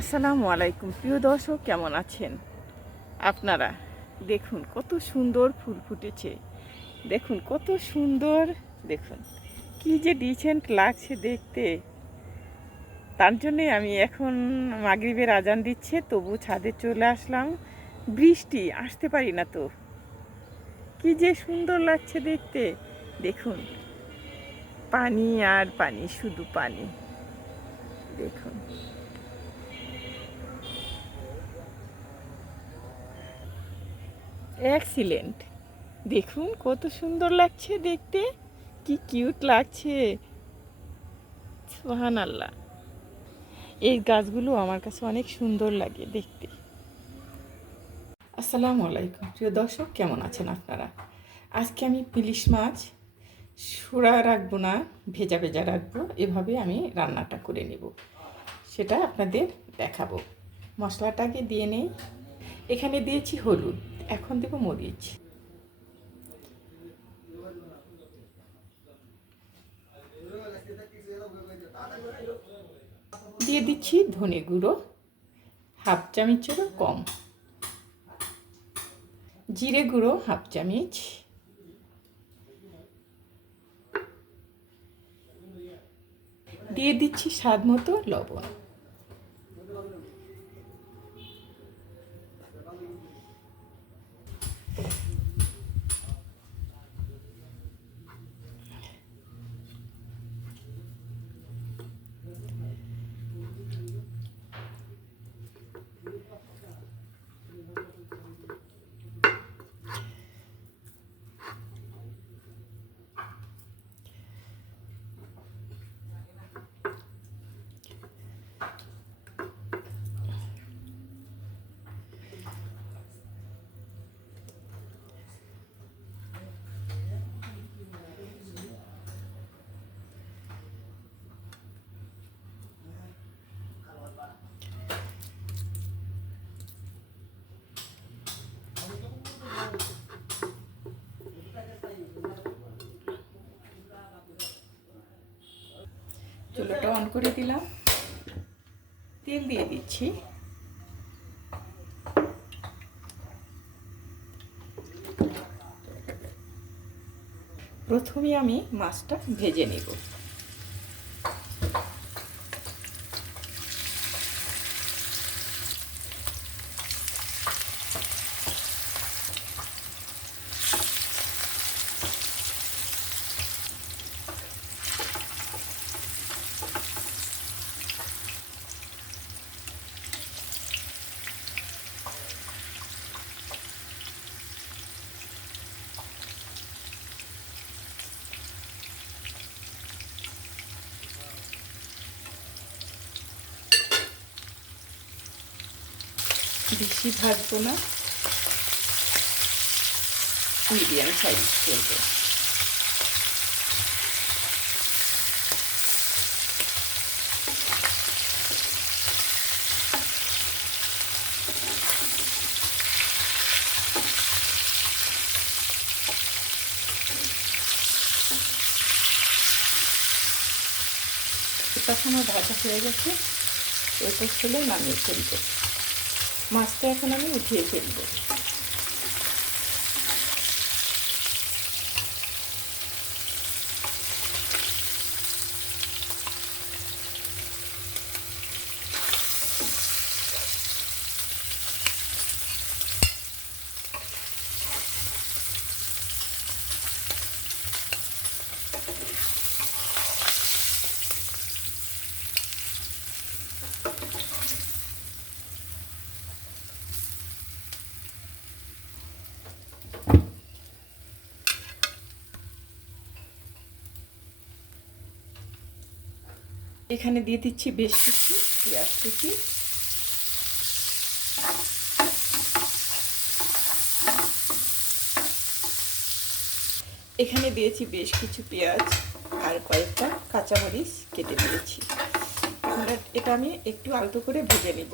আসসালামু আলাইকুম। প্রিয় দর্শক, কেমন আছেন? আপনারা দেখুন, কত সুন্দর ফুল ফুটেছে। দেখুন, কত সুন্দর, দেখুন, কি যে ডিসেন্ট লাগছে দেখতে। তার জন্যে আমি এখন মাগরিবের আজান দিচ্ছে, তবু ছাদে চলে আসলাম। বৃষ্টি, আসতে পারি না তো। কি যে সুন্দর লাগছে দেখতে। দেখুন, পানি আর পানি, শুধু পানি। দেখুন। এক্সিলেন্ট দেখুন, কত সুন্দর লাগছে দেখতে। কি কিউট লাগছে। সোহান আল্লাহ এই গাছগুলো আমার কাছে অনেক সুন্দর লাগে দেখতে। আসসালামু আলাইকুম। প্রিয় দর্শক, কেমন আছেন আপনারা? আজকে আমি ইলিশ মাছ সুরা রাখব না, ভেজা ভেজা রাখব। এভাবে আমি রান্নাটা করে নেব। সেটা আপনাদের দেখাবো। মশলাটাকে দিয়ে নেই। এখানে দিয়েছি হলুদ। এখন দেব মরিচ। দিয়ে দিচ্ছি ধনে গুঁড়ো, হাফ চামচেরও কম। জিরে গুঁড়ো, হাফ চামচ। দিয়ে দিচ্ছি স্বাদ মতো লবণ। অন করে দিলাম। তেল দিয়ে দিচ্ছি। প্রথমে আমি মাছটা ভেজে নেব। বেশি ভাজবো না। মিডিয়াম সাইজ করব তখন ভাজা হয়ে গেছে। এরপর ছেলে নামিয়ে ফেলব। মাছটা এখন আমি উঠিয়ে ফেলব। এখানে দিয়ে দিচ্ছি বেশ কিছু পেঁয়াজ কুচি। এখানে দিয়েছি বেশ কিছু পেঁয়াজ আর কয়েকটা কাঁচামরিচ কেটে দিয়েছি আমরা এটা আমি একটু আলতো করে ভেজে নেব।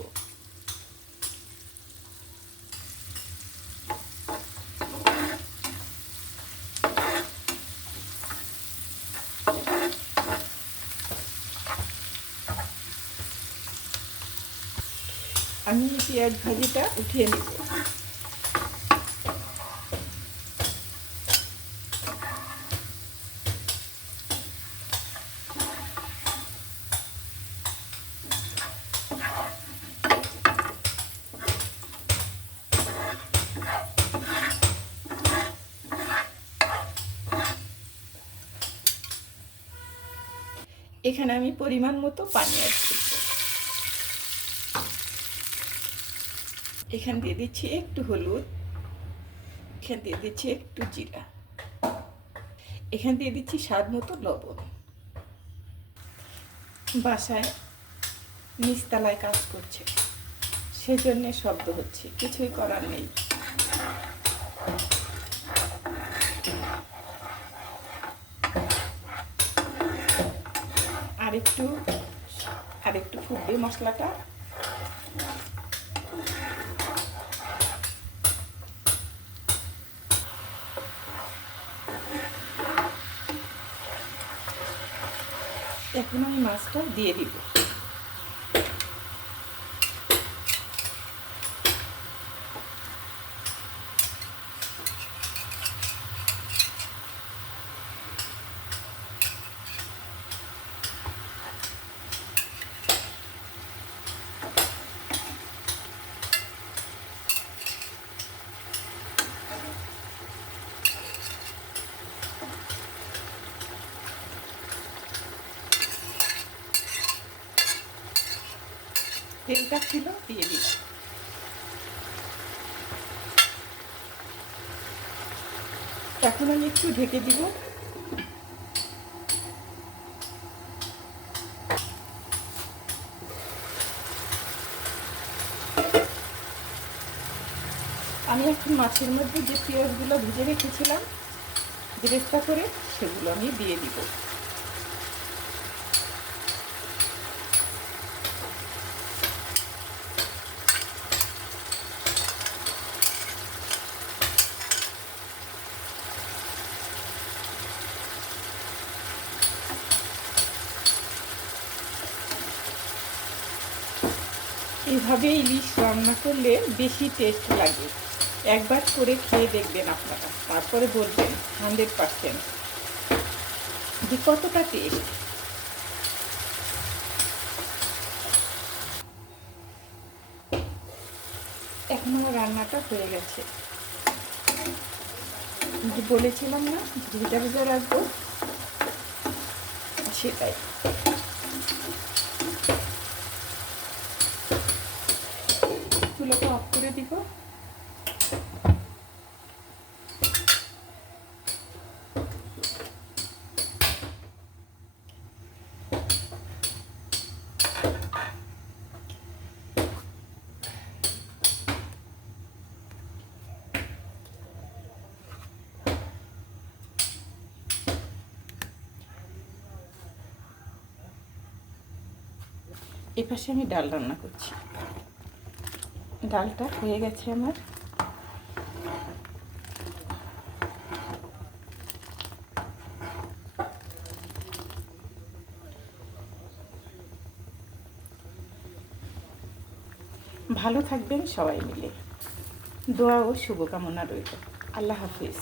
আমি পেঁয়াজ ভাজিটা উঠিয়ে নেব। এখানে আমি পরিমাণ মতো পানি অ্যাড এখান দিয়ে দিচ্ছি একটু হলুদ, এখান দিয়ে দিচ্ছি একটু জিরা। এখান দিয়ে দিচ্ছি স্বাদ মতো লবণ। বাসায় নিচতলায় কাজ করছে। সেজন্যে শব্দ হচ্ছে, কিছুই করার নেই। আরেকটু আরেকটু ফুটবে মশলাটা। এখন আমি মাছটা দিয়ে দিব। তেলটা ছিল, দিয়ে দিই এখন আমি একটু ঢেকে দিব। আমি এখন মাছের মধ্যে যে পেঁয়াজগুলো ভেজে রেখেছিলাম বেরেস্তা করে সেগুলো আমি দিয়ে দিব। এইভাবে ইলিশ রান্না করলে বেশি টেস্ট লাগে। একবার করে খেয়ে দেখবেন আপনারা। তারপরে বলবেন হান্ড্রেড পারসেন্ট। যে কতটা টেস্ট এখন রান্নাটা হয়ে গেছে। বলেছিলাম না ভিজা ভিজা রাখব, সেটাই। করে দিব। এপাশে আমি ডাল রান্না করছি। ডালটা হয়ে গেছে আমার। ভালো থাকবেন সবাই মিলে। দোয়া ও শুভকামনা রইল। আল্লাহ হাফিজ।